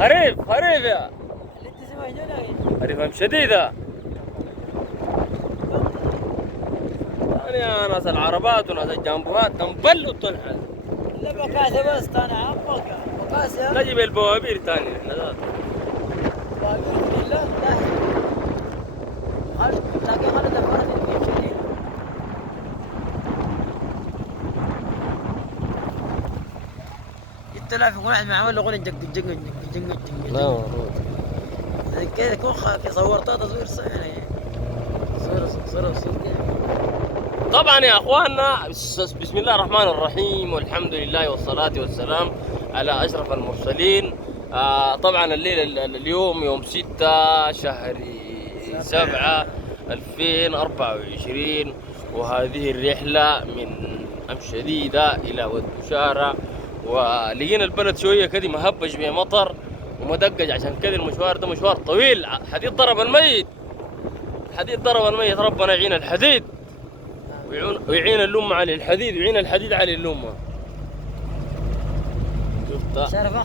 خريف يا خريف شديدة. يعني ناس العربات وناس الجامبوهات تنبلوا الطلحة. لا بكاسة بس أنا عمك بكاسة. نجيب البوابير تاني نزال. بوابير لا لا. هل تلاقي خلد الفرد اللي شديد. يطلع في واحد معمل له غنى جنج. لا كذا كون صورتها تصوير يعني صورة طبعا يا اخواننا، بسم الله الرحمن الرحيم والحمد لله والصلاة والسلام على اشرف المرسلين. طبعا الليلة اليوم يوم 6 شهر 7 2024، وهذه الرحلة من أم شديدة إلى ود بشارة، ولقينا البلد شوية كده مهبش بمطر ومدقج، عشان كده المشوار ده مشوار طويل. الحديد ضرب الميت، ربنا يعين الحديد ويعين اللمة على الحديد ويعين الحديد على اللمة. شفت شرفة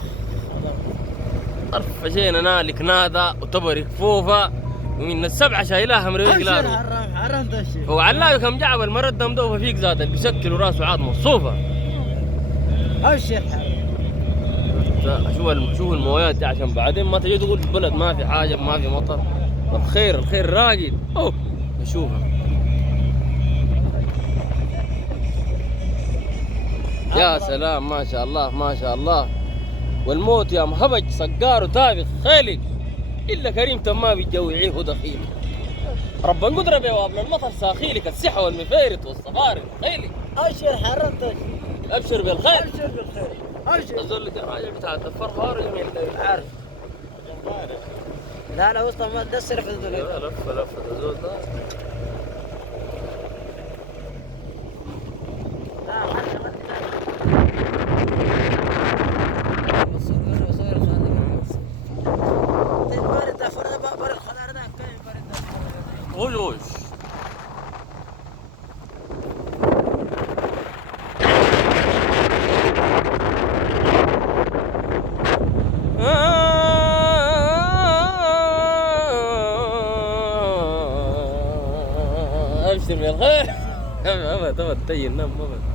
طرف جينا نالك نادا وتبري كفوفة ومن السبعة شايلاها مريق لارو. حرام تشي هو علاوي كم جعب المرد دم دوفة فيك زاد اللي بيسكلوا راسه عاد مصوفة. أوشي شوف المويات دي عشان بعدين ما تجي تقول البلد ما في حاجة ما في مطر. طب الخير راقد. نشوفها يا سلام، ما شاء الله. والموت يا مهبج صقار وتابخ خالق إلا كريم تمام الجو يعيه دخيل. رب القدرة بوابل المطر ساخيلك السحة والمفيرت والصفاري خيلك. أوشي حرام تشي أبشر بالخير. أوشي أزول لك الراجل بتاعت الفرهار جميل عارف. لا وسط ما تدسر في الدنيا. لفة الزول ده. وش ابشر بالخير. ابد تين نم ابد.